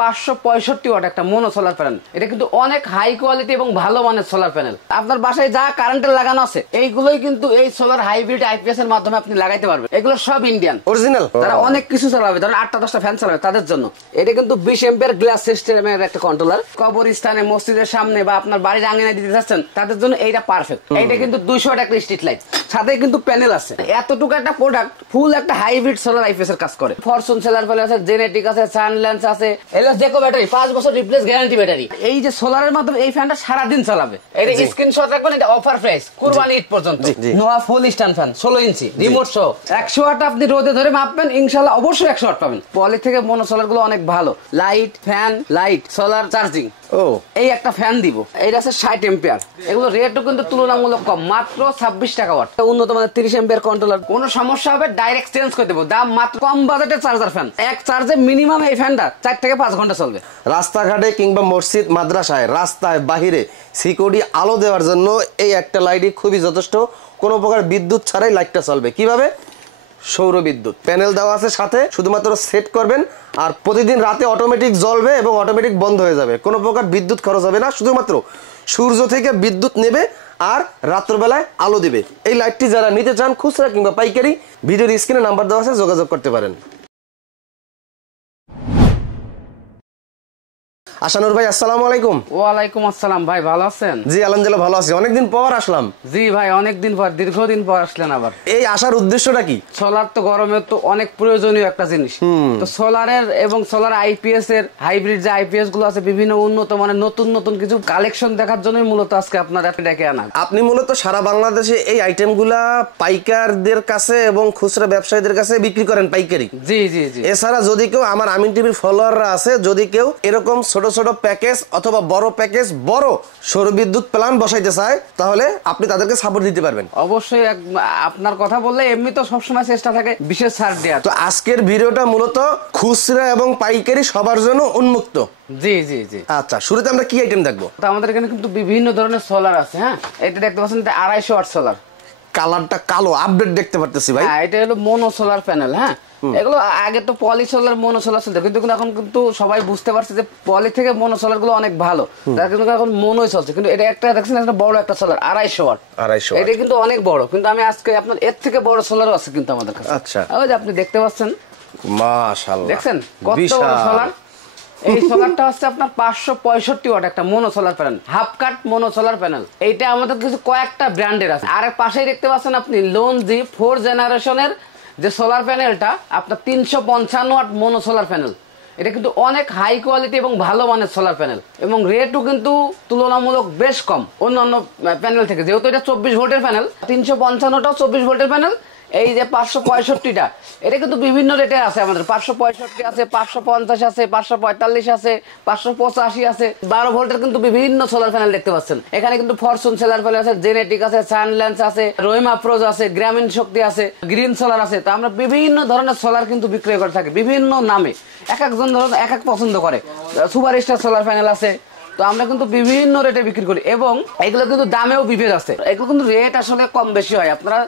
565 watt একটা mono solar panel. এটা কিন্তু অনেক হাই কোয়ালিটি এবং ভালো মানের সোলার প্যানেল। আপনার বাসায় যা কারেন্টের লাগানো আছে এইগুলোই কিন্তু এই সোলার হাইব্রিড আইপিএস এর মাধ্যমে আপনি লাগাইতে পারবেন। এগুলো সব ইন্ডিয়ান অরিজিনাল। তারা অনেক কিছু চালাবে, ধরেন 8টা-10টা ফ্যান চালাবে তাদের জন্য। এটা কিন্তু 20 এম্পিয়ার গ্লাস সিস্টেমের একটা কন্ট্রোলার। কবরস্থানে, মসজিদের সামনে বা আপনার বাড়ির আঙিনায় দিতে যাচ্ছেন তাদের জন্য এইটা পারফেক্ট। এইটা কিন্তু 200 ওয়াট একটা স্ট্রিট লাইট, সাথে কিন্তু প্যানেল আছে। এতটুকু একটা প্রোডাক্ট ফুল একটা হাইব্রিড সোলার আইপিএস এর কাজ করে। ফরচুন সোলার প্যানেল আছে, জেনেটিক আছে, সানল্যান্স আছে, এলএস জেকো ব্যাটারি 5 বছর রিপ্লেস গ্যারান্টি ব্যাটারি। এই যে সোলারের মাধ্যমে এই ফ্যানটা সারা দিন চালাবে। এটা স্ক্রিনশট রাখবেন, এটা অফার প্রাইস কুরবানি ঈদ পর্যন্ত। নোয়া ফুল স্ট্যান্ড ফ্যান 16 ইঞ্চি রিমোট সহ 100 ওয়াট আপনি রোদে ধরে মাপবেন, ইনশাআল্লাহ অবশ্যই 100 ওয়াট পাবেন। পলি থেকে মোনো সোলার গুলো অনেক ভালো। Light, fan, light, solar charging. এই একটা ফ্যান দিব, এটা আছে 60 এম্পিয়ার। এগুলো রেটও কিন্তু তুলনামূলক কম, মাত্র 26 টাকা ওয়াট। উন্নত মানের 30 এম্পিয়ার কন্ট্রোলার। কোনো সমস্যা হবে ডাইরেক্ট চেঞ্জ করে দেবো, দাম মাত্র। কম বাজেটের চার্জার ফ্যান, এক চার্জে মিনিমাম এই ফ্যানটা 4 থেকে 5 ঘন্টা চলবে। রাস্তাঘাটে কিংবা মসজিদ মাদ্রাসায়, রাস্তায়, বাহিরে সিকিউরিটি আলো দেওয়ার জন্য এই একটা লাইটই খুবই যথেষ্ট। কোনো প্রকার বিদ্যুৎ ছাড়াই লাইটটা চলবে। কিভাবে? সৌর বিদ্যুৎ প্যানেল দেওয়া আছে সাথে, শুধুমাত্র সেট করবেন আর প্রতিদিন রাতে অটোমেটিক জ্বলবে এবং অটোমেটিক বন্ধ হয়ে যাবে। কোনো প্রকার বিদ্যুৎ খরচ হবে না, শুধুমাত্র সূর্য থেকে বিদ্যুৎ নেবে আর রাত্রবেলায় আলো দিবে। এই লাইটটি যারা নিতে চান খুচরা কিংবা পাইকারি, ভিডিওর স্ক্রিনে নাম্বার দেওয়া আছে, যোগাযোগ করতে পারেন। আশানুর ভাই, আসসালামু আলাইকুম। ওয়ালাইকুম আসসালাম ভাই, ভালো আছেন? জি আলহামদুলিল্লাহ ভালো আছি। অনেকদিন পর আসলাম। জি ভাই, অনেকদিন পর, দীর্ঘদিন পর আসলেন আবার। এই আসার উদ্দেশ্যটা কি? সোলার তো গরমে তো অনেক প্রয়োজনীয় একটা জিনিস। তো সোলারের এবং সোলার আইপিএস এর হাইব্রিড যে আইপিএস গুলো আছে, বিভিন্ন উন্নত মানের নতুন নতুন কিছু কালেকশন দেখার জন্যই মূলত আজকে আপনার ডেকে আনা। আপনি মূলত সারা বাংলাদেশে এই আইটেমগুলা পাইকারদের কাছে এবং খুচরা ব্যবসায়ীদের কাছে বিক্রি করেন পাইকারি? জি জি জি। এছাড়া যদি কেউ, আমার আমিন টিভির ফলোয়াররা আছে, যদি কেউ এরকম ছোট ছোট প্যাকেজ অথবা বড় প্যাকেজ, বড় সৌরবিদ্যুৎ প্ল্যান বসাইতে চায়, তাহলে আপনি তাদেরকে সাপোর্ট দিতে পারবেন। অবশ্যই, আপনার কথা বললে এমনি তো সবসময় চেষ্টা থাকে বিশেষ ছাড় দেওয়ার। তো আজকের ভিডিওটা মূলত খুচরা এবং পাইকারি সবার জন্য উন্মুক্ত। জি জি জি। আচ্ছা, শুরুতে আমরা কি আইটেম দেখবো? তো আমাদের এখানে কিন্তু বিভিন্ন ধরনের সোলার আছে। হ্যাঁ, এটা দেখতে পাচ্ছেন, 250 ওয়াট সোলার। কালারটা কালো, আপডেট দেখতে পারতেছি ভাই। হ্যাঁ, এটা হলো মোনো সোলার প্যানেল। হ্যাঁ, এগুলো আগে তো পলি সোলার, মোনো সোলার চলতো, কিন্তু এখন কিন্তু সবাই বুঝতে পারছে যে পলি থেকে মোনো সোলার গুলো অনেক ভালো, তার কিন্তু এখন মোনোই চলছে। কিন্তু এটা একটা দেখছেন, একটা বড় একটা সোলার 250 ওয়াট। এটা কিন্তু অনেক বড়, কিন্তু আমি আজকে আপনার এর থেকে বড় সোলারও আছে কিন্তু আমাদের কাছে। আচ্ছা, ওই যে আপনি দেখতে পাচ্ছেন, মাশাআল্লাহ, দেখছেন কত বড় সোলার। এই সোলারটা হচ্ছে আপনার 565 ওয়াট একটা মোনো সোলার প্যানেল, হাফ কাট মোনো সোলার প্যানেল। এইটা আমাদের কিছু কয়েকটা ব্র্যান্ডের আছে। আর পাশেই দেখতে পাচ্ছেন আপনি লনজি 4 জেনারেশনের যে সোলার প্যানেলটা, আপনার 355 ওয়াট মোনো সোলার প্যানেল। এটা কিন্তু অনেক হাই কোয়ালিটি এবং ভালো মানের সোলার প্যানেল, এবং রেটও কিন্তু তুলনামূলক বেশ কম অন্যান্য প্যানেল থেকে। যেহেতু এটা 24 ভোল্টের প্যানেল, 355টাও 24 ভোল্টের প্যানেল। এই যে 565টা, এটা কিন্তু বিভিন্ন রেটে আছে আমাদের। 565 আছে, 550 আছে, 545 আছে, 585 আছে। 12 ভোল্টের কিন্তু বিভিন্ন সোলার প্যানেল দেখতে পাচ্ছেন। এখানে কিন্তু ফরচুন সোলার প্যানেল আছে, জেনেটিক আছে, সানল্যান্স আছে, রহিমা প্রোজ আছে, গ্রামীণ শক্তি আছে, গ্রিন সোলার আছে। তো আমরা বিভিন্ন ধরনের সোলার কিন্তু বিক্রয় করে থাকি বিভিন্ন নামে। এক একজন ধরুন এক এক পছন্দ করে। সুপার স্টার সোলার প্যানেল আছে। তো আমরা কিন্তু বিভিন্ন রেটে বিক্রি করি, এবং এগুলো কিন্তু দামেও বিভেদ আছে। এগুলো কিন্তু রেট আসলে কম বেশি হয়। আপনারা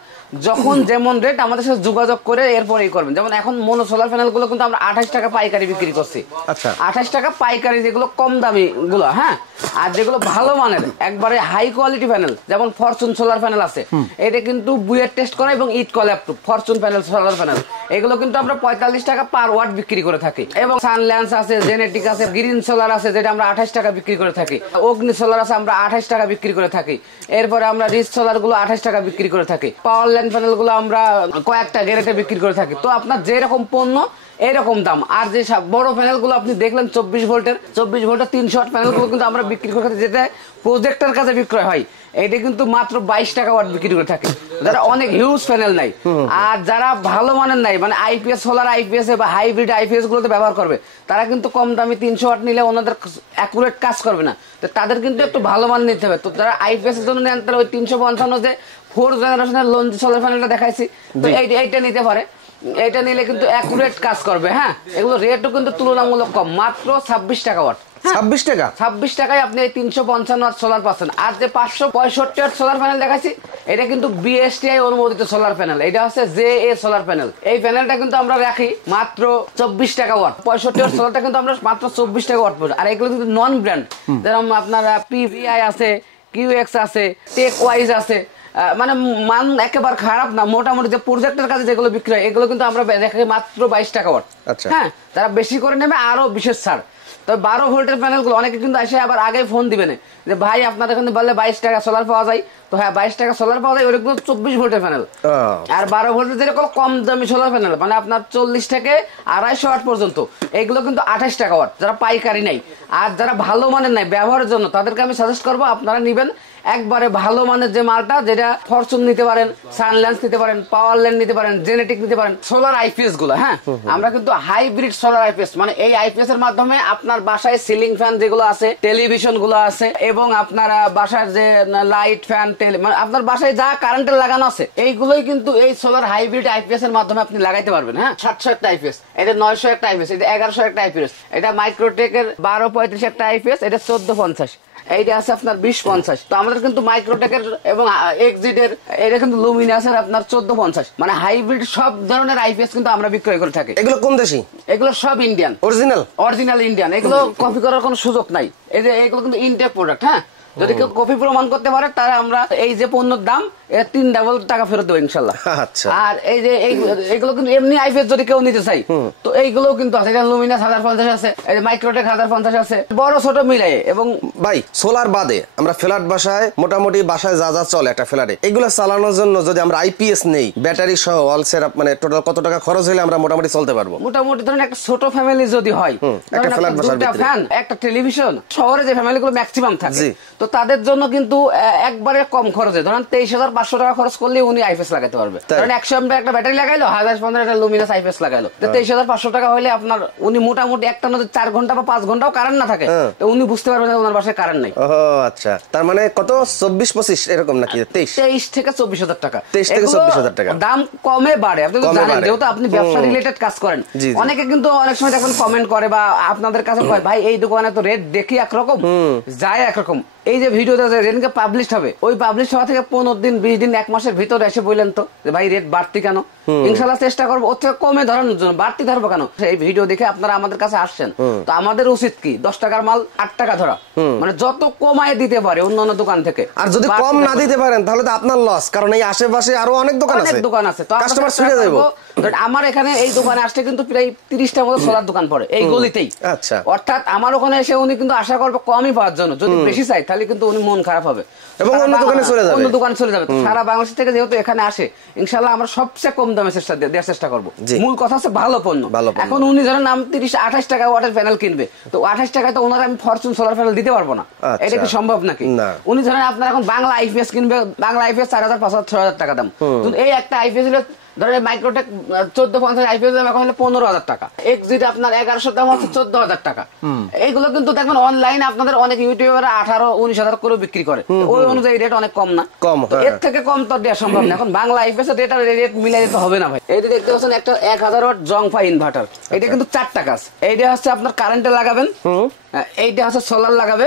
যখন যেমন রেট আমাদের সাথে যোগাযোগ করে এরপরেই করবেন। যেমন এখন মোনো সোলার প্যানেল গুলো কিন্তু আমরা 28 টাকা পাইকারি বিক্রি করছি। আচ্ছা, 28 টাকা পাইকারি, যেগুলো কম দামি গুলো। হ্যাঁ, আর যেগুলো ভালো মানের একবারে হাই কোয়ালিটি প্যানেল, যেমন ফরচুন সোলার প্যানেল আছে, এটা কিন্তু বুয়েট টেস্ট করা এবং ইট কলাপ্ট ফরচুন প্যানেল সোলার প্যানেল, এগুলো কিন্তু আমরা 45 টাকা পার ওয়াট বিক্রি করে থাকি। এবং সানল্যান্স আছে, জেনেটিক আছে, গ্রিন সোলার আছে, যেটা আমরা 28 টাকা বিক্রি করে থাকি। অগ্নি সোলার আছে, আমরা 28 টাকা বিক্রি করে থাকি। এরপরে আমরা রিচ সোলার গুলো 28 টাকা বিক্রি করে থাকি। পাওয়ার লাইন প্যানেল গুলো আমরা কয়েকটা গ্রেডে বিক্রি করে থাকি। তো আপনার যেরকম পণ্য এরকম দাম। আর যে বড় প্যানেল গুলো আপনি দেখলেন 24 ভোল্টের 300 ওয়াট প্যানেল গুলো কিন্তু আমরা বিক্রি করে থাকি, যেটা প্রজেক্টের কাছে বিক্রয় হয়। এটা কিন্তু মাত্র 22 টাকা ওয়াট বিক্রি করে থাকে, যারা অনেক হিউজ প্যানেল নাই। আর যারা ভালো মানের নাই, মানে আইপিএস সোলার আইপিএস বা হাইব্রিড আইপিএস গুলোতে ব্যবহার করবে, তারা কিন্তু কম দামি 300 ওয়াট নিলে ওনাদের অ্যাকুরেট কাজ করবে না। তো তাদের কিন্তু একটু ভালো মান নিতে হবে। তো যারা আইপিএস এর জন্য নেন, তারা ওই 355 যে 4 জেনারেশনের লনজি সোলার প্যানেলটা দেখাইছি, তো এইটা নিতে পারে। এটা নিলে কিন্তু অ্যাকুরেট কাজ করবে। হ্যাঁ, এগুলো রেটও কিন্তু তুলনামূলক কম, মাত্র 26 টাকা ওয়াট। 26 টাকা 26 টাকায় আপনি এই 355 ওয়াট সোলার পাচ্ছেন। আর যে 565 ওয়াট সোলার প্যানেল দেখাচ্ছি, এটা কিন্তু বিএসটিআই অনুমোদিত সোলার প্যানেল। এটা হচ্ছে জেএ সোলার প্যানেল। এই প্যানেলটা কিন্তু আমরা রাখি মাত্র 24 টাকা ওয়াট। 65 ওয়াট সোলারটা কিন্তু আমরা মাত্র 24 টাকা ওয়াট পড়ে। আর এগুলো কিন্তু নন ব্র্যান্ড, যেরকম আপনার পিভিআই আছে, কিউএক্স আছে, টেক ওয়াইজ আছে, মানে মান একেবারে খারাপ না, মোটামুটি যে প্রজেক্টের কাছে যেগুলো বিক্রি হয় এগুলো কিন্তু আমরা রাখি মাত্র 22 টাকা ওয়াট। হ্যাঁ, তারা বেশি করে নেবে আরো বিশেষ ছাড়। তবে 12 ভোল্টের প্যানেলগুলো অনেকে কিন্তু এসে আবার আগে ফোন দিবেন যে ভাই আপনাদের এখানে বললে 22 টাকা সোলার পাওয়া যায়। তো হ্যাঁ, 22 টাকা সোলার পাওয়া যায়, ওটা কিন্তু 24 ভোল্টের প্যানেল। আর 12 ভোল্টের যেরকম কম দামি সোলার প্যানেল, মানে আপনার 40 থেকে 250 ওয়াট পর্যন্ত, এগুলো কিন্তু 28 টাকা ওয়াট, যারা পাইকারি নাই। আর যারা ভালো মানের নাই ব্যবহারের জন্য, তাদেরকে আমি সাজেস্ট করবো আপনারা নিবেন একবারে ভালো মানের যে মালটা, যেটা ফরচুন নিতে পারেন, সানল্যান্স নিতে পারেন, পাওয়ার ল্যান্ড নিতে পারেন, জেনেটিক নিতে পারেন, সোলার আইপিএস গুলো। হ্যাঁ, আমরা কিন্তু হাইব্রিড সোলার আইপিএস, মানে এই আইপিএস এর মাধ্যমে আপনার বাসায় সিলিং ফ্যান যেগুলো আছে, টেলিভিশন গুলো আছে, এবং আপনার বাসার যে লাইট ফ্যান, মানে আপনার বাসায় যা কারেন্টের লাগানো আছে, এইগুলোই কিন্তু এই সোলার হাইব্রিড আইপিএস এর মাধ্যমে আপনি লাগাইতে পারবেন। হ্যাঁ, 700 একটা আইপিএস, এটা 900 একটা আইপিএস, এটা 1100 একটা আইপিএস, এটা মাইক্রোটেকের 1235 একটা আইপিএস, এটা 1450, এইটা আছে আপনার 2050। তো আমাদের কিন্তু মাইক্রোটেকের এবং এক্সিডের, এটা কিন্তু লুমিনাসের আপনার 1450, মানে হাইব্রিড সব ধরনের আইপিএস কিন্তু আমরা বিক্রয় করে থাকি। এগুলো কোন দেশি? এগুলো সব ইন্ডিয়ান, অরিজিনাল ইন্ডিয়ান। এগুলো কপি করার কোনো সুযোগ নাই, এগুলো কিন্তু ইনটেক প্রোডাক্ট। হ্যাঁ, যদি কেউ কপি প্রমাণ করতে পারে তাহলে আমরা এই যে পণ্যের দাম 3 ডাবল টাকা ফেরত দেবো ইনশাল্লাহ। আচ্ছা। আর এই যে এইগুলো কিন্তু এমনি আইপিএস যদি কেউ নিতে চাই, তো এইগুলো কিন্তু আছে, এটা লুমিনাস 1050 আছে, এই যে মাইক্রোটেক 1050 আছে, বড় ছোট মিলাই। এবং ভাই সোলার বাদে আমরা ফ্ল্যাট বাসায়, মোটামুটি বাসায় যা যা চলে একটা ফ্ল্যাটে, এগুলো চালানোর জন্য যদি আমরা আইপিএস নেই, ব্যাটারি সহ অল সেটআপ, মানে টোটাল কত টাকা খরচ হলে আমরা মোটামুটি চলতে পারবো? মোটামুটি ধরেন একটা ছোট ফ্যামিলি যদি হয়, একটা ফ্ল্যাট বাসার ভিতরে ফ্যান, একটা টেলিভিশন, শহরে যে ফ্যামিলিগুলো ম্যাক্সিমাম থাকে, তো তাদের জন্য কিন্তু একবারে কম খরচে ধরেন 23,500 টাকা খরচ করলে উনি আইপিএস লাগাতে পারবে। ধরেন 100 এমপি একটা ব্যাটারি লাগাইলো, 1015 একটা লুমিনাস আইপিএস লাগাইলো, 23,500 টাকা হলে আপনার উনি মোটামুটি একটা নদী 4 ঘন্টা বা 5 ঘন্টাও কারেন্ট না থাকে, তো উনি বুঝতে পারবেন যে ওনার বাসায় কারেন্ট নাই। ও আচ্ছা, তার মানে কত 24-25 এরকম নাকি? 23 থেকে 24,000 টাকা। 23 থেকে 24,000 টাকা। দাম কমে বাড়ে, আপনি তো জানেন, যেহেতু আপনি ব্যবসা রিলেটেড কাজ করেন। অনেকে কিন্তু অনেক সময় দেখবেন কমেন্ট করে বা আপনাদের কাছে কয় ভাই এই দোকানে তো রেট দেখি একরকম, যায় একরকম। এই যে ভিডিওটা যেদিনকে পাবলিশ হবে, ওই পাবলিশ হওয়া থেকে 15 দিন 20 দিন 1 মাসের ভিতরে এসে বললেন তো যে ভাই রেট বাড়তি কেন? ইনশাল্লাহ চেষ্টা করবো ওর থেকে কমে ধরানোর জন্য, বাড়তি ধরবো কেন? এই ভিডিও দেখে আপনারা আমাদের কাছে আসছেন, তো আমাদের উচিত কি 10 টাকার মাল 8 টাকা ধরা, মানে যত কমায় দিতে পারে অন্যান্য দোকান থেকে। আর যদি কম না দিতে পারেন তাহলে তো আপনার লস, কারণ এই আশেপাশে আরো অনেক দোকান আছে, তো কাস্টমার ছুটে যাবে। আমার এখানে এই দোকানে আসলে কিন্তু প্রায় 30টার মতো সোলার দোকান পড়ে এই গলিতেই। আচ্ছা, অর্থাৎ আমার ওখানে এসে উনি কিন্তু আশা করবে কমই পাওয়ার জন্য। যদি বেশি চাই তাহলে কিন্তু উনি মন খারাপ হবে এবং অন্য দোকানে চলে যাবে। সারা বাংলাদেশ থেকে যেহেতু এখানে আসে, ইনশাল্লাহ আমরা সবচেয়ে কম দামে দেওয়ার চেষ্টা করবো। মূল কথা হচ্ছে ভালো পণ্য। এখন উনি ধরেন 30-28 টাকা ওয়াটের প্যানেল কিনবে, তো 28 টাকায় তো ওনার আমি ফরচুন সোলার প্যানেল দিতে পারবো না। এটা কি সম্ভব নাকি? উনি ধরেন আপনার এখন বাংলা আইপিএস কিনবে, বাংলা আইপিএস 4,000, 5,000, 6,000 টাকা দাম। এই একটা আইপিএস ধরেন মাইক্রোটেক 1450 আইপিএস দাম এখন হলো 15,000 টাকা, এক্সিট আপনার 1100 দাম হচ্ছে 14,000 টাকা। এইগুলো কিন্তু দেখবেন অনলাইন আপনাদের অনেক ইউটিউবার 18-19,000 করে বিক্রি করে, ওই অনুযায়ী রেট অনেক কম না, এর থেকে কম তো দেওয়া সম্ভব না। এখন বাংলা আইপিএস এর রেট মিলাই দিতে হবে না ভাই। এই দেখতে পাচ্ছেন একটা 1000 ওয়াট জংফা ইনভার্টার, এটা কিন্তু 4টা কাজ। এইটা হচ্ছে আপনার কারেন্টে লাগাবেন, এইটা হচ্ছে সোলার লাগাবে,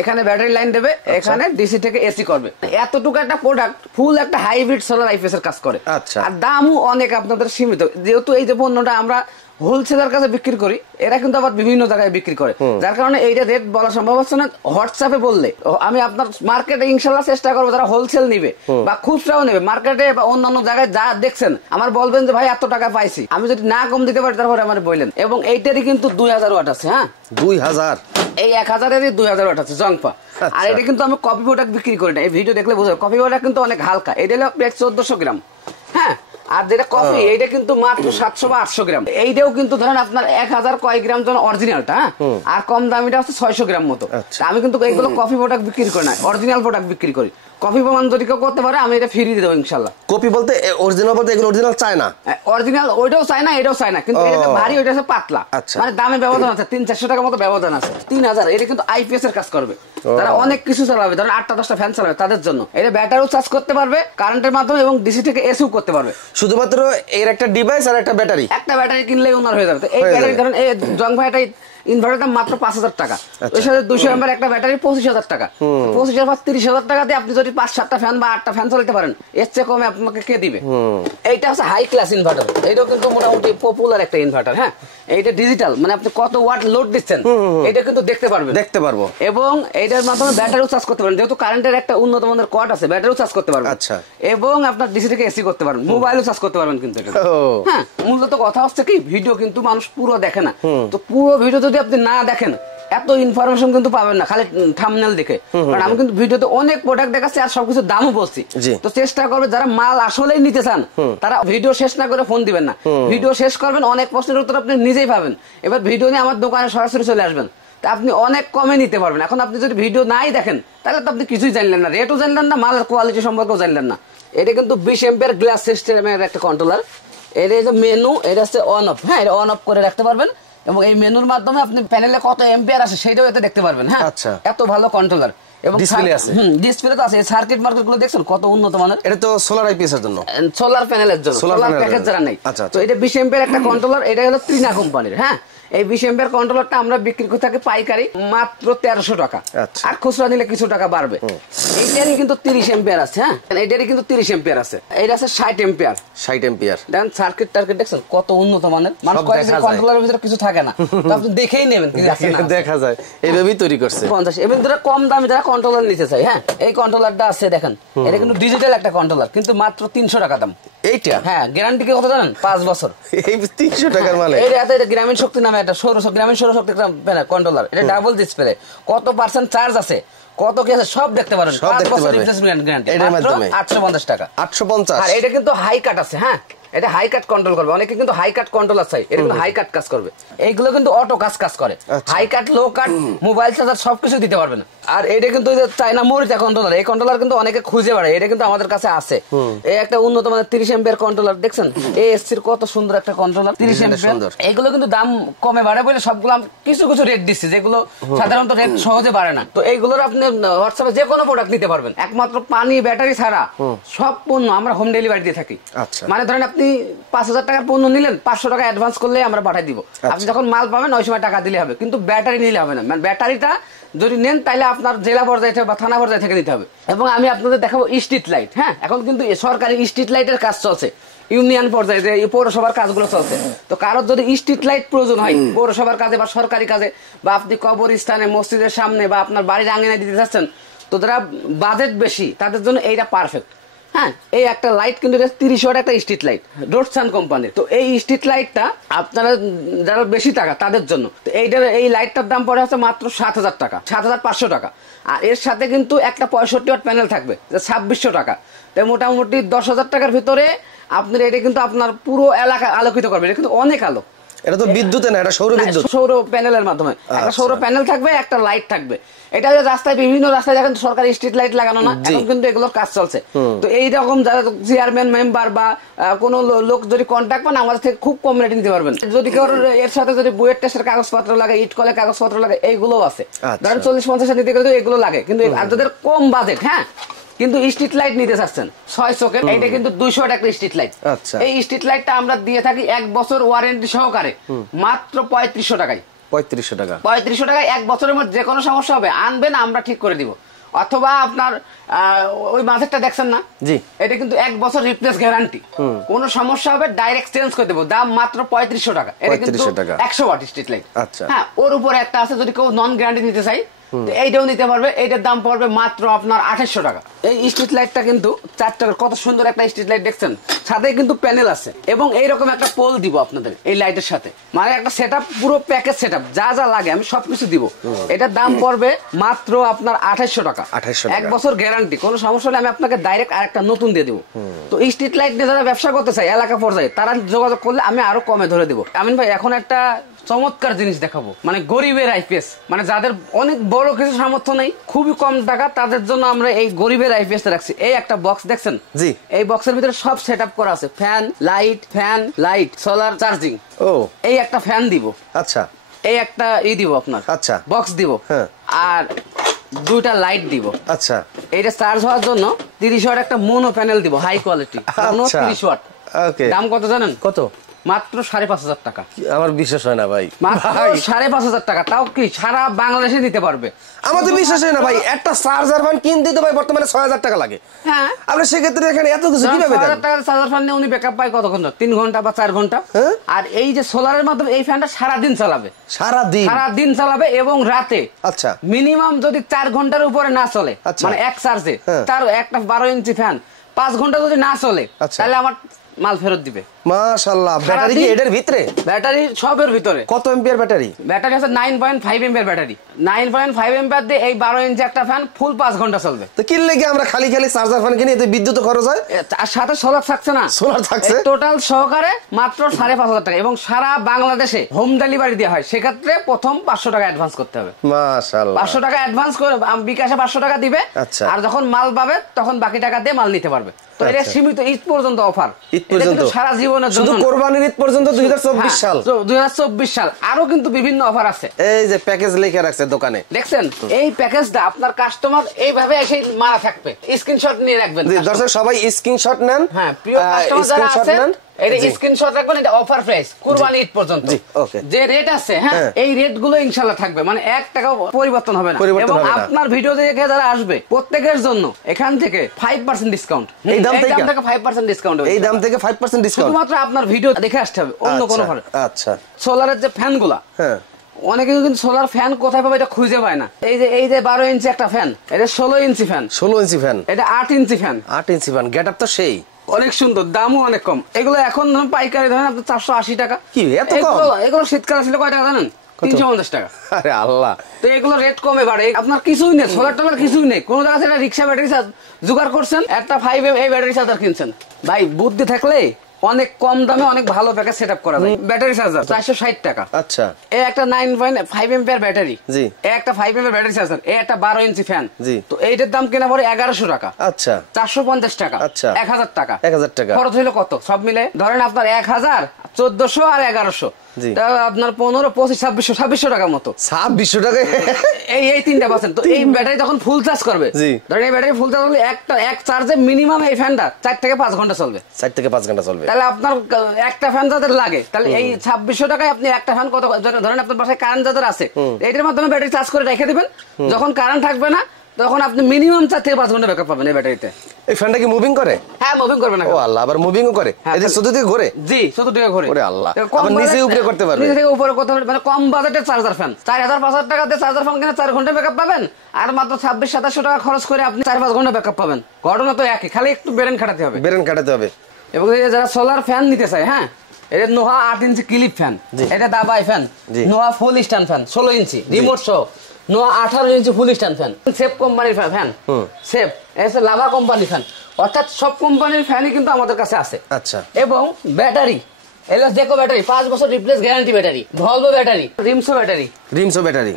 এখানে ব্যাটারি লাইন দেবে, এখানে ডিসি থেকে এসি করবে। এতটুকু একটা প্রোডাক্ট ফুল একটা হাইব্রিড সোলার আইপিএস এর কাজ করে। আর দামও অনেক আপনাদের সীমিত, যেহেতু এই যে পণ্যটা আমরা হোলসেলার কাছে বিক্রি করি, এরা কিন্তু আবার বিভিন্ন জায়গায় বিক্রি করে, যার কারণে এইটা রেট বলা সম্ভব হচ্ছে না। হোয়াটসঅ্যাপে বললে আমি আপনার মার্কেটে ইনশাল্লাহ চেষ্টা করবো, যারা হোলসেল নিবে বা খুচরাও নেবে, মার্কেটে বা অন্যান্য জায়গায় যা দেখছেন আমার বলবেন যে ভাই এত টাকা পাইছি, আমি যদি না কম দিতে পারি তারপরে আমার বললেন। এবং এইটারই কিন্তু 2000 ওয়াট আছে। হ্যাঁ, 2000, এই 1000-এরই 2000 ওয়াট আছে জংফা। আর এটা কিন্তু আমি কপি প্রোডাক্ট বিক্রি করি না, এই ভিডিও দেখলে বোঝা, কপি প্রোডাক্ট কিন্তু অনেক হালকা, এটা হলো 1400 গ্রাম। হ্যাঁ, আর যেটা কফি এইটা কিন্তু মাত্র 700 বা 800 গ্রাম। এইটাও কিন্তু ধরেন আপনার 1000 কয় গ্রাম জন অরিজিনালটা, হ্যাঁ, আর কম দামিটা হচ্ছে 600 গ্রাম মতো। আমি কিন্তু এইগুলো কফি প্রোডাক্ট বিক্রি করি না, অরিজিনাল প্রোডাক্ট বিক্রি করি। কপি প্রমাণ যদি কেউ করতে পারে আমি এটা ফ্রি দিয়ে দেবো ইনশাল্লাহ। কপি বলতে অরিজিনাল বলতে এগুলো অরিজিনাল চায় না, অরিজিনাল ওইটাও চায় না, এটাও চায় না, কিন্তু এটা ভারী, ওইটা হচ্ছে পাতলা, মানে দামে ব্যবধান আছে, 300-400 টাকার মতো ব্যবধান আছে। 3000, এটা কিন্তু আইপিএস এর কাজ করবে, তারা অনেক কিছু চালাবে, ধরেন 8টা-10টা ফ্যান চালাবে, তাদের জন্য এটা ব্যাটারিও চার্জ করতে পারবে কারেন্টের মাধ্যমে এবং ডিসি থেকে এসিও করতে পারবে। শুধুমাত্র এর একটা ডিভাইস আর একটা ব্যাটারি কিনলেই ওনার হয়ে যাবে। তো এই ব্যাটারি ধরেন এই জংফা এটাই ইনভার্টার দাম মাত্র 5,000 টাকা। ওই সাথে 200 এমআর একটা ব্যাটারি 25,000 টাকা। 25,000 বা 30,000 টাকাতে আপনি যদি 5-7টা ফ্যান বা 8টা ফ্যান চালাতে পারেন, এর চেয়ে কমে আপনাকে কে দিবে? এইটা হচ্ছে হাই ক্লাস ইনভার্টার, এইটাও কিন্তু মোটামুটি পপুলার একটা ইনভার্টার। হ্যাঁ, এইটা ডিজিটাল, মানে আপনি কত ওয়াট লোড দিচ্ছেন এটা কিন্তু দেখতে পারবো, এবং এইটার মাধ্যমে ব্যাটারিও চার্জ করতে পারেন, যেহেতু কারেন্টের একটা উন্নত মানের কর্ড আছে, ব্যাটারিও চার্জ করতে পারবেন। আচ্ছা, এবং আপনার ডিসি থেকে এসি করতে পারবেন, মোবাইলও চার্জ করতে পারবেন কিন্তু এটা। হ্যাঁ, মূলত কথা হচ্ছে কি, ভিডিও কিন্তু মানুষ পুরো দেখে না, তো পুরো ভিডিও যদি আপনি না দেখেন এত ইনফরমেশন কিন্তু পাবেন না খালি থাম্বনেল দেখে। কারণ আমি কিন্তু ভিডিওতে অনেক প্রোডাক্ট দেখাচ্ছি আর সবকিছু দামও বলছি। তো চেষ্টা করবে যারা মাল আসলেই নিতে চান তারা ভিডিও শেষ না করে ফোন দিবেন না, ভিডিও শেষ করবেন, অনেক প্রশ্নের উত্তর আপনি নিজেই পাবেন। এবার ভিডিও নিয়ে আমার দোকানে সরাসরি চলে আসবেন, তা আপনি অনেক কমে নিতে পারবেন। এখন আপনি যদি ভিডিও নাই দেখেন তাহলে তো আপনি কিছুই জানলেন না, রেটও জানলেন না, মালের কোয়ালিটি সম্পর্কেও জানলেন না। এটা কিন্তু 20 এম্পিয়ার গ্লাস সিস্টেমের একটা কন্ট্রোলার। এটা যে মেনু, এটা হচ্ছে অন অফ। হ্যাঁ, এটা অন অফ করে রাখতে পারবেন, এবং এই মেনুর মাধ্যমে আপনি প্যানেলে কত এম্পিয়ার আছে সেটাও এতে দেখতে পারবেন। হ্যাঁ, এত ভালো কন্ট্রোলার, এবং ডিসপ্লে আছে। ডিসপ্লে তো আছে। সার্কিট মার্কেট গুলো দেখছেন কত উন্নত মানের। এটা তো সোলার আইপিএস এর জন্য, সোলার প্যানেলের জন্য, সোলার প্যাকেজ যারা নেই। তো এটা 20 এম্পিয়ার একটা কন্ট্রোলার, এটা হলো ত্রিনা কোম্পানির। হ্যাঁ, এই 20 এম্পিয়ার কন্ট্রোলারটা আমরা বিক্রি করে থাকি পাইকারি মাত্র 1300 টাকা, আর খুচরা নিলে কিছু টাকা বাড়বে। এইটারই কিন্তু 30 এম্পিয়ার আছে। হ্যাঁ, এইটারই কিন্তু 30 এম্পিয়ার আছে। এইটা আছে 60 এম্পিয়ার। 60 এম্পিয়ার। দেখেন সার্কিট টার্কিট দেখছেন কত উন্নত মানের। মানুষ কয় যে কন্ট্রোলারের ভিতরে কিছু থাকে না, তো আপনি দেখেই নেবেন কি আছে না, দেখা যায় এইভাবেই তৈরি করছে। 50 এবং যারা কম দামে যারা কন্ট্রোলার নিতে চায়, হ্যাঁ, এই কন্ট্রোলারটা আছে দেখেন, এটা কিন্তু ডিজিটাল একটা কন্ট্রোলার, কিন্তু মাত্র 300 টাকা দাম এইটা। হ্যাঁ, গ্যারান্টি কি কত জানেন? 5 বছর। এই 300 টাকার মালে এটা গ্রামীণ শক্তি নামে একটা গ্রামীণ সৌরশক্তি কন্ট্রোলার। এটা ডাবল ডিসপ্লে, কত পার্সেন্ট চার্জ আছে, কত কি আছে সব দেখতে পারেন। 5 বছর রিপ্লেসমেন্ট গ্যারান্টি, মাত্র 850 টাকা। 850। আর এটা কিন্তু হাই কাট আছে। হ্যাঁ, এটা হাই কাট কন্ট্রোল করবে, অনেকে কিন্তু হাই কাট কন্ট্রোলার চাই, এটা কিন্তু হাই কাট কাজ করবে। এইগুলো কিন্তু অটো কাজ করে, হাই কাট, লো কাট, মোবাইল চার্জার সবকিছু দিতে পারবেন। আর এটা কিন্তু চায়না মরিচা কন্ট্রোলার, এই কন্ট্রোলার কিন্তু অনেকে খুঁজে বেড়ায়, এটা কিন্তু আমাদের কাছে আছে। এই একটা উন্নত মানের 30 এম্পিয়ার কন্ট্রোলার দেখছেন, এএসসির কত সুন্দর একটা কন্ট্রোলার, 30 এম্পিয়ার। এগুলো কিন্তু দাম কমে বাড়ে বলে সবগুলো কিছু রেট দিচ্ছে, যেগুলো সাধারণত রেট সহজে বাড়ে না। তো এইগুলোর আপনি হোয়াটসঅ্যাপে যে কোনো প্রোডাক্ট নিতে পারবেন, একমাত্র পানি ব্যাটারি ছাড়া সব পণ্য আমরা হোম ডেলিভারি দিয়ে থাকি। মানে ধরেন আপনি 5,000 টাকার পণ্য নিলেন, 500 টাকা অ্যাডভান্স করলে আমরা পাঠাই দিব। আপনি যখন মাল পাবেন ওই সময় টাকা দিলে হবে, কিন্তু ব্যাটারি নিলে হবে না। মানে ব্যাটারিটা যদি নেন তাহলে আপনার জেলা পর্যায়ে থেকে বা থানা পর্যায়ে থেকে নিতে হবে। এবং আমি আপনাদের দেখাবো স্ট্রিট লাইট। হ্যাঁ, এখন কিন্তু সরকারি স্ট্রিট লাইটের কাজ চলছে, ইউনিয়ন পর্যায়ে যে পৌরসভার কাজগুলো চলছে। তো কারোর যদি স্ট্রিট লাইট প্রয়োজন হয় পৌরসভার কাজে বা সরকারি কাজে, বা আপনি কবরস্থানে, মসজিদের সামনে বা আপনার বাড়ির আঙিনায় দিতে চাচ্ছেন, তো যারা বাজেট বেশি তাদের জন্য এইটা পারফেক্ট। হ্যাঁ, এই একটা লাইট কিন্তু 30 ওয়াট একটা স্ট্রিট লাইট, ডোটসান কোম্পানির। তো এই স্ট্রিট লাইটটা আপনারা যারা বেশি টাকা তাদের জন্য, তো এই লাইটটার দাম পড়ে হচ্ছে মাত্র 7,000 টাকা, 7,500 টাকা। আর এর সাথে কিন্তু একটা 65 ওয়াট প্যানেল থাকবে, 2600 টাকা। তাই মোটামুটি 10,000 টাকার ভিতরে আপনার এটা কিন্তু আপনার পুরো এলাকা আলোকিত করবে। এটা কিন্তু অনেক আলো। এটা তো বিদ্যুতে না, এটা সৌর বিদ্যুৎ, সৌর প্যানেলের মাধ্যমে। একটা সৌর প্যানেল থাকবে, একটা লাইট থাকবে। এটা রাস্তায়, বিভিন্ন রাস্তায় দেখেন সরকারি স্ট্রিট লাইট লাগানো না, এখন কিন্তু এগুলোর কাজ চলছে। তো এইরকম যারা চেয়ারম্যান, মেম্বার বা কোনো লোক যদি কন্ট্যাক্ট পান আমাদের থেকে খুব কম রেটে নিতে পারবেন। যদি কেউ এর সাথে যদি বইয়ের টেস্টের কাগজপত্র লাগে, ইট কলের কাগজপত্র লাগে, এইগুলো আছে। ধরেন 40-50 নিতে গেলে এগুলো লাগে, কিন্তু আর যাদের কম বাজেট, হ্যাঁ, কিন্তু স্ট্রিট লাইট নিতে চাচ্ছেন 6 চোখের, এইটা কিন্তু 200 ওয়াট একটা স্ট্রিট লাইট। এই স্ট্রিট লাইটটা আমরা দিয়ে থাকি 1 বছর ওয়ারেন্টি সহকারে মাত্র 3500 টাকায়। 3500 টাকা, 3500 টাকায় 1 বছরের মধ্যে যে কোনো সমস্যা হবে আনবেন, আমরা ঠিক করে দিব। অথবা আপনার ওই মাঝেরটা দেখছেন না, জি, এটা কিন্তু 1 বছর রিপ্লেস গ্যারান্টি, কোন সমস্যা হবে ডাইরেক্ট চেঞ্জ করে দেবো, দাম মাত্র 3500 টাকা। এটা কিন্তু 100 ওয়াট স্ট্রিট লাইট। হ্যাঁ, ওর উপরে একটা আছে, যদি কেউ নন গ্যারান্টি নিতে চাই এইটাও নিতে পারবে। এইটার দাম পড়বে মাত্র আপনার 2800 টাকা। এই স্ট্রিট লাইটটা কিন্তু 4 টাকার, কত সুন্দর একটা স্ট্রিট লাইট দেখছেন, সাথে কিন্তু প্যানেল আছে, এবং এইরকম একটা পোল দিব আপনাদের এই লাইটের সাথে। মানে একটা সেটআপ, পুরো প্যাকেজ সেটআপ, যা যা লাগে আমি সবকিছু দিব। এটার দাম পড়বে মাত্র আপনার 2800 টাকা। 1 বছর গ্যারান্টি, কোনো সমস্যা হলে আমি আপনাকে ডাইরেক্ট আরেকটা নতুন দিয়ে দিব। তো এই স্ট্রিট লাইট নিয়ে যারা ব্যবসা করতে চাই এলাকা পর্যায়ে, তারা যোগাযোগ করলে আমি আরো কমে ধরে দিব। আমিন ভাই, এখন একটা চমৎকার জিনিস দেখাবো, মানে গরিবের আইপিএস, মানে যাদের অনেক বড় কিছু সামর্থ্য নেই, খুবই কম টাকা, তাদের জন্য আমরা এই গরিবের আইপিএস রাখছি। এই একটা বক্স দেখছেন, জি, এই বক্সের ভিতরে সব সেটআপ করা আছে, ফ্যান লাইট, সোলার চার্জিং। ও, এই একটা ফ্যান দিব, আচ্ছা, এই একটা দিব আপনার, আচ্ছা, বক্স দিব, হ্যাঁ, আর 2টা লাইট দিব, আচ্ছা। এইটা চার্জ হওয়ার জন্য 30 ওয়াট একটা মোনো প্যানেল দিব, হাই কোয়ালিটি, 30 ওয়াট। দাম কত জানেন? কত? মাত্র 5,500 টাকা। আমার বিশ্বাস হয় না ভাই, মাত্র 5,500 টাকা, তাও কি সারা বাংলাদেশে দিতে পারবে। আমার তো বিশ্বাস হয় না ভাই, একটা চার্জার ফ্যান কিনতে তো ভাই বর্তমানে 6,000 টাকা লাগে। হ্যাঁ, আপনি সেক্ষেত্রে এখানে এত কিছু কিভাবে দেন? 6,000 টাকার চার্জার ফ্যান নিয়ে উনি ব্যাকআপ পায় কতক্ষণ? 3 ঘন্টা বা 4 ঘন্টা। আর এই যে সোলারের মাধ্যমে এই ফ্যানটা সারাদিন চালাবে, সারাদিন চালাবে এবং রাতে আচ্ছা মিনিমাম যদি 4 ঘন্টার উপরে না চলে, মানে এক চার্জে তার একটা 12 ইঞ্চি ফ্যান 5 ঘন্টা যদি না চলে, তাহলে আমার মাল ফেরত দিবে। মাশাআল্লাহ। ব্যাটারি কি এটার ভিতরে? ব্যাটারি সবের ভিতরে। কত এম্পিয়ার ব্যাটারি? ব্যাটারি আছে 9.5 এম্পিয়ার ব্যাটারি। 9.5 এম্পিয়ার দিয়ে এই 12 ইঞ্চি একটা ফ্যান ফুল 5 ঘন্টা চলবে। তো কিনলে কি আমরা খালি চার্জার ফ্যান কিনে এতে বিদ্যুৎ খরচ হয়, আর সাথে সোলার থাকছে না? সোলার থাকছে। টোটাল সহকারে মাত্র 5,500 টাকা এবং সারা বাংলাদেশে হোম ডেলিভারি দেওয়া হয়। সেক্ষেত্রে প্রথম 500 টাকা অ্যাডভান্স করতে হবে। মাশাআল্লাহ। 500 টাকা অ্যাডভান্স করে বিকাশে 500 টাকা দিবে। আর যখন মাল পাবে তখন বাকি টাকা দিয়ে মাল নিতে পারবে। তো এটা সীমিত ঈদ পর্যন্ত অফার। ঈদ পর্যন্ত, সারা জীবনের জন্য, শুধু কোরবানির ঈদ পর্যন্ত 2024 সাল। 2024 সাল আরো কিন্তু বিভিন্ন অফার আছে। এই যে প্যাকেজ লেখা রাখছে দোকানে, দেখছেন? এই প্যাকেজটা আপনার কাস্টমার এইভাবে এসে মারা থাকবে, স্ক্রিনশট নিয়ে রাখবেন। দর্শক সবাই স্ক্রিনশট নেন। হ্যাঁ, প্রিয় কাস্টমার যারা আছেন এটা স্ক্রিনশট রাখবেন। এটা অফার প্রাইস কুরবানি ঈদ পর্যন্ত। যে রেট আছে, হ্যাঁ, এই রেট গুলো ইনশাআল্লাহ থাকবে, মানে 1 টাকাও পরিবর্তন হবে না। এবং আপনার ভিডিও দেখে যারা আসবে প্রত্যেকের জন্য এখান থেকে 5% ডিসকাউন্ট। এই দাম থেকে 5% ডিসকাউন্ট হবে। এই দাম থেকে 5% ডিসকাউন্ট শুধুমাত্র আপনার ভিডিও দেখে আসতে হবে, অন্য কোনো ভাবে। আচ্ছা, সোলারের যে ফ্যানগুলা, হ্যাঁ, অনেকে কিন্তু সোলার ফ্যান কোথায় পাবে এটা খুঁজে পায় না। এই যে 12 ইঞ্চি একটা ফ্যান, এটা 16 ইঞ্চি ফ্যান। 16 ইঞ্চি ফ্যান, এটা 8 inch fan. 8 inch fan, getup তো সেই অনেক সুন্দর, দামও অনেক কম। এগুলো এখন ধরুন পাইকারি ধরেন আপনি 480 টাকা। কি এত কম? এগুলো শীতকাল ছিল কয় টাকা জানেন? 350 টাকা। আরে আল্লাহ। তো এগুলো রেট কমে বাড়ে। আপনার কিছুই নেই, সোলার টোলার কিছুই নেই। কোন জায়গা থেকে রিক্সা ব্যাটারি জোগাড় করছেন, একটা 5M এই ব্যাটারি চার্জার কিনছেন। ভাই বুদ্ধি থাকলে অনেক কম দামে অনেক ভালো প্যাকেজ সেটআপ করা যায়। ব্যাটারি চার্জার 460 টাকা। আচ্ছা, এই একটা 9.5 এম্পিয়ার ব্যাটারি, জি। এই একটা 5 এম্পিয়ার ব্যাটারি চার্জার, এই একটা 12 ইঞ্চি ফ্যান, জি। তো এইটার দাম কিনা পড়ে 1100 টাকা। আচ্ছা, 450 টাকা। আচ্ছা, 1000 টাকা। 1000 টাকা খরচ হইলো কত? সব মিলে ধরেন আপনার 1000, 1400 আর 1100, আপনার 15, 25, 2600 টাকার মতো। 2600 টাকা এই 3%। তো এই ব্যাটারি যখন ফুল চার্জ করবে, ধরেন এই ব্যাটারি ফুল চার্জ করলে এক চার্জে মিনিমাম এই ফ্যানটা 4 থেকে 5 ঘন্টা চলবে। 4 থেকে 5 ঘন্টা চলবে। তাহলে আপনার একটা ফ্যান যাদের লাগে, তাহলে এই 2600 টাকায় আপনি একটা ফ্যান কত, ধরেন আপনার বাসায় কারেন্ট যাদের আছে, এটার মাধ্যমে ব্যাটারি চার্জ করে রেখে দিবেন। যখন কারেন্ট থাকবে না তখন আপনি মিনিমাম 4 থেকে 5 ঘন্টা ব্যাকআপ পাবেন এই ব্যাটারিতে। এই ফ্যানটা কি মুভিং করে? হ্যাঁ, মুভিং করবে না। ও আল্লাহ, আবার মুভিংও করে? এই যে শুধু দিকে ঘোরে? জি, শুধু দিকে ঘোরে। ওরে আল্লাহ, আবার নিচে উপরে করতে পারবে? নিচে থেকে উপরে করতে পারবে, মানে কম বাজেটের চার্জার ফ্যান। 4,000-5,000 টাকা দিয়ে চার্জার ফ্যান কিনে 4 ঘন্টা ব্যাকআপ পাবেন, আর মাত্র 2600-2700 টাকা খরচ করে আপনি 4-5 ঘন্টা ব্যাকআপ পাবেন। ঘটনা তো একই, খালি একটু ব্রেন খাটাতে হবে। ব্রেন খাটাতে হবে। এবং যারা সোলার ফ্যান নিতে চায়, হ্যাঁ, এটা নোহা 8 ইঞ্চি ক্লিপ ফ্যান, এটা দাবাই ফ্যান, নোহা ফুল স্ট্যান্ড ফ্যান 16 ইঞ্চি রিমোট সহ, নোহা 18 ইঞ্চি ফুল স্ট্যান্ড ফ্যান, সেফ কোম্পানির ফ্যান, সেফ এসে লাভা কোম্পানির ফ্যান, অর্থাৎ সব কোম্পানির ফ্যানই কিন্তু আমাদের কাছে আছে। আচ্ছা, এবং ব্যাটারি দেখো, ব্যাটারি 5 বছর replace guarantee battery, Volvo battery, Rimso battery,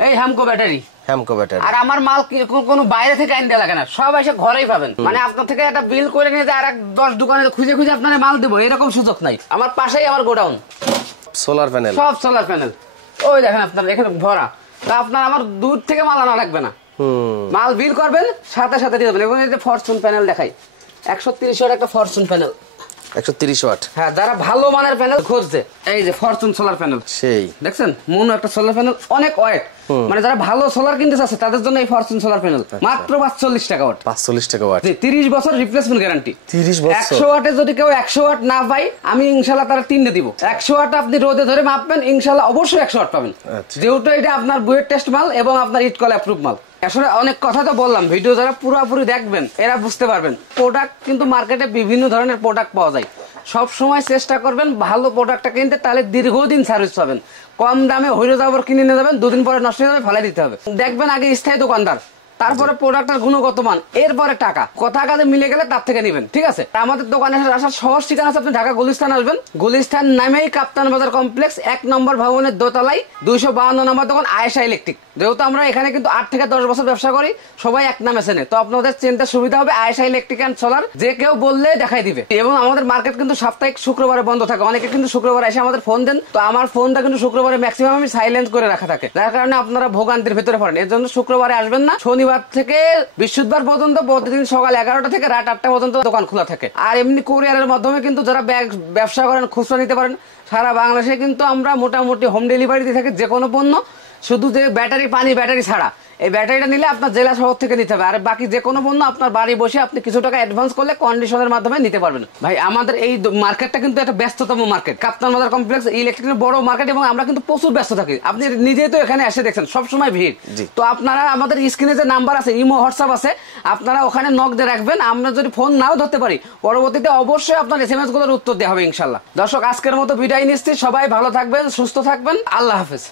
এই হ্যামকো ব্যাটারি, আর আমার মাল কোনো বাইরে থেকে আইন দেওয়া লাগে না, সব এসে ঘরেই পাবেন। মানে আপনার থেকে একটা বিল করে নিয়ে যে আর 10 দোকানে খুঁজে খুঁজে আপনার মাল দেবো এরকম সুযোগ নাই। আমার পাশেই আমার গোডাউন, সোলার প্যানেল, সব সোলার প্যানেল। ওই দেখেন আপনার এখানে ভরা, তা আপনার আমার দূর থেকে মাল আনা লাগবে না। মাল বিল করবেন, সাথে সাথে দিয়ে দেবেন। এবং এই যে ফরচুন প্যানেল দেখাই, 130 ওয়াট একটা ফরচুন প্যানেল, 130 ওয়াট। হ্যাঁ, যারা ভালো মানের প্যানেল খুঁজছে, এই যে ফরচুন সোলার প্যানেল, সেই দেখছেন মনো একটা সোলার প্যানেল, অনেক ওয়েট, মানে যারা ভালো সোলার কিনতে চাচ্ছে তাদের জন্য এই ফরচুন সোলার প্যানেল মাত্র 45 টাকা ওয়াট। 45 টাকা ওয়াট, 30 বছর রিপ্লেসমেন্ট গ্যারান্টি। 30 বছর। 100 ওয়াটে যদি কেউ 100 ওয়াট না পাই, আমি ইনশাআল্লাহ তার 3 দিব। 100 ওয়াট আপনি রোদে ধরে মাপবেন, ইনশাআল্লাহ অবশ্যই 100 ওয়াট পাবেন, যেহেতু এটা আপনার বুয়েট টেস্ট মাল এবং আপনার ইট কল অ্যাপ্রুভ মাল। আসলে অনেক কথা তো বললাম, ভিডিও যারা পুরোপুরি দেখবেন এরা বুঝতে পারবেন। প্রোডাক্ট কিন্তু মার্কেটে বিভিন্ন ধরনের প্রোডাক্ট পাওয়া যায়, সব সময় চেষ্টা করবেন ভালো প্রোডাক্টটা কিনতে, তাহলে দীর্ঘদিন সার্ভিস পাবেন। কম দামে হইলো যাবার কিনে নিয়ে যাবেন, 2 দিন পরে নষ্ট হয়ে যাবে, ফেলে দিতে হবে। দেখবেন আগে স্থায়ী দোকানদার, তারপরে প্রোডাক্টের গুণগত মান, এরপরে টাকা। কথা কাজে মিলে গেলে তার থেকে নেবেন, ঠিক আছে? আমাদের দোকানে আসার সহজ ঠিকানা আছে, আপনি ঢাকা গুলিস্তান আসবেন, গুলিস্তান নামেই কাপ্তান বাজার কমপ্লেক্স 1 নম্বর ভবনের দোতলায় 252 নম্বর দোকান আয়েশা ইলেকট্রিক। যেহেতু আমরা এখানে কিন্তু 8 থেকে 10 বছর ব্যবসা করি, সবাই এক নামে চেনে, তো আপনাদের চিনতে সুবিধা হবে। আয়েশা ইলেকট্রিক এন্ড সোলার, যে কেউ বললে দেখাই দিবে। এবং আমাদের মার্কেট কিন্তু সাপ্তাহিক শুক্রবারে বন্ধ থাকে, অনেকে কিন্তু শুক্রবার এসে আমাদের ফোন দেন, তো আমার ফোনটা কিন্তু শুক্রবারে ম্যাক্সিমাম আমি সাইলেন্ট করে রাখা থাকে, যার কারণে আপনারা ভোগান্তির ভিতরে পড়েন। এর জন্য শুক্রবারে আসবেন না, শনিবার শনিবার থেকে বৃহস্পতিবার পর্যন্ত প্রতিদিন সকাল 11টা থেকে রাত 8টা পর্যন্ত দোকান খোলা থাকে। আর এমনি কুরিয়ারের মাধ্যমে কিন্তু যারা ব্যবসা করেন, খুচরা নিতে পারেন। সারা বাংলাদেশে কিন্তু আমরা মোটামুটি হোম ডেলিভারি দিয়ে থাকি যে কোনো পণ্য, শুধু যে ব্যাটারি ছাড়া। এই ব্যাটারিটা নিলে আপনার জেলা শহর থেকে নিতে হবে, আর বাকি যে কোনো পণ্য আপনার বাড়ি বসে আপনি কিছু টাকা অ্যাডভান্স করলে কন্ডিশনের মাধ্যমে নিতে পারবেন। ভাই আমাদের এই মার্কেটটা কিন্তু একটা ব্যস্ততম মার্কেট, কাপ্তান বাজার কমপ্লেক্স ইলেকট্রিকের বড় মার্কেট, এবং আমরা কিন্তু প্রচুর ব্যস্ত থাকি। আপনি নিজেই তো এখানে এসে দেখছেন সবসময় ভিড়। তো আপনারা আমাদের স্ক্রিনে যে নাম্বার আছে, ইমো হোয়াটসঅ্যাপ আছে, আপনারা ওখানে নক দিয়ে রাখবেন। আমরা যদি ফোন নাও ধরতে পারি, পরবর্তীতে অবশ্যই আপনার SMS গুলোর উত্তর দেওয়া হবে ইনশাল্লাহ। দর্শক, আজকের মতো বিদায় নিচ্ছি। সবাই ভালো থাকবেন, সুস্থ থাকবেন। আল্লাহ হাফেজ।